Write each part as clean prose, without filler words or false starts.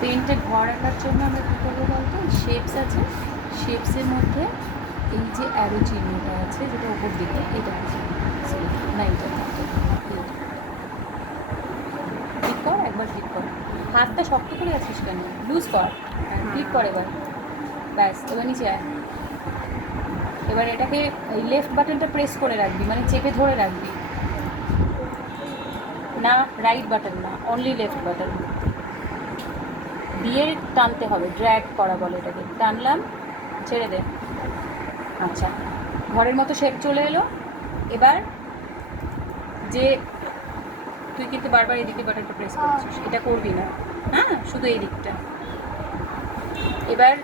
পেন্টে ঘর আঁকার জন্য আমরা কী করবো বলতো, শেপস আছে, শেপসের মধ্যে এই যে অ্যারো চিহ্নটা আছে যেটা ওপর দিকে, এটা আছে না, এটা ক্লিক কর, একবার ক্লিক কর। হাতটা শক্ত করে আছিস কেন, লুজ কর, হ্যাঁ ক্লিক কর এবার, ব্যাস এবার নিচে আয়। এবার এটাকে এই লেফট বাটনটা প্রেস করে রাখবি, মানে চেপে ধরে রাখবি, না রাইট বাটন না, অনলি লেফট বাটন দিয়ে টানতে হবে, ড্র্যাগ করা বলে এটাকে। টানলাম, ছেড়ে দে। আচ্ছা, ঘরের মতো শেপ চলে এলো। এবার যে তুই কিন্তু বারবার এদিকে বাটনটা প্রেস করছিস, এটা করবি না, হ্যাঁ শুধু এই দিকটা। এবার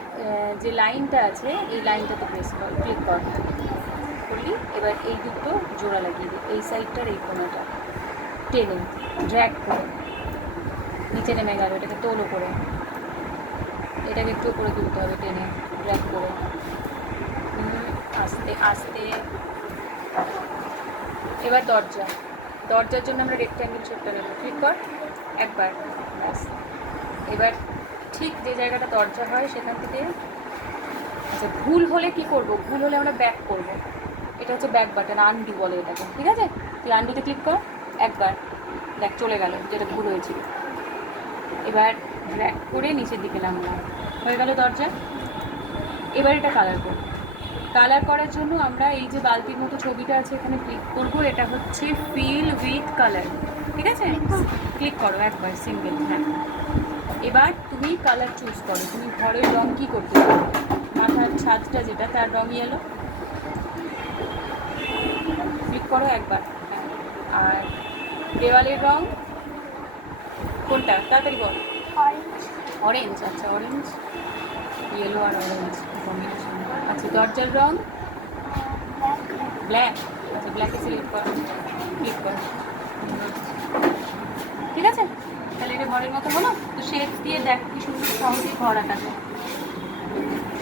যে লাইনটা আছে এই লাইনটাতে প্রেস কর, ক্লিক কর, করলি। এবার এই দুটো জোড়া লাগিয়ে দিই, এই সাইডটার এই কোণাটা টেনে ড্র্যাগ করে নিচে নেমে গেল, এটাকে তোলো করে, এটাকে একটু উপরে তুলতে হবে, টেনে ড্র্যাগ করে আস্তে আস্তে। এবার দরজার জন্য আমরা রেক্ট্যাঙ্গেল শেপটা নেব, ক্লিক কর একবার, ব্যাস। এবার ঠিক যে জায়গাটা দরজা হয় সেখান থেকে, আচ্ছা ভুল হলে কি করব, ভুল হলে আমরা ব্যাক করব, এটা হচ্ছে ব্যাক বাটন, আনডু বলে এটাকে, ঠিক আছে। তুই আনডুতে ক্লিক কর একবার, দেখ চলে গেল যেটা ভুল হয়েছিল। এবার ড্র্যাগ করে নিচের দিকে নামলাম, হয়ে গেল দরজা। এবার এটা কালার করব। কালার করার জন্য আমরা এই যে বালতির মতো ছবিটা আছে এখানে ক্লিক করব, এটা হচ্ছে ফিল উইথ কালার, ঠিক আছে। ক্লিক করো একবার, সিঙ্গেল, হ্যাঁ। এবার তুমি কালার চুজ করো, তুমি ঘরের রং কী করতে চাও, মাথার ছাদটা যেটা তার রঙই এলো, ক্লিক করো একবার, হ্যাঁ। আর দেওয়ালের রং কোনটা তাড়াতাড়ি বল। অরেঞ্জ, আচ্ছা অরেঞ্জ, ইয়েলো আর অরেঞ্জ কম্বিনেশন। আচ্ছা দরজার রং ব্ল্যাক, আচ্ছা ব্ল্যাকে সিলেক্ট কর, ক্লিক কর, ঠিক আছে। তাহলে এটা ঘরের মতো হলো তো, শেপ দিয়ে দেখ কি সুন্দর সহজেই ঘর আঁকা যায়।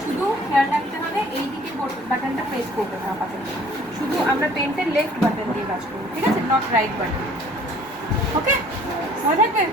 শুধু খেয়াল রাখতে হবে এই দিকে বাটনটা প্রেস করবে না আপাতত, শুধু আমরা পেন্টের লেফট বাটন দিয়ে কাজ করবো, ঠিক আছে, নট রাইট বাটন। ওকে, মনে থাকবে।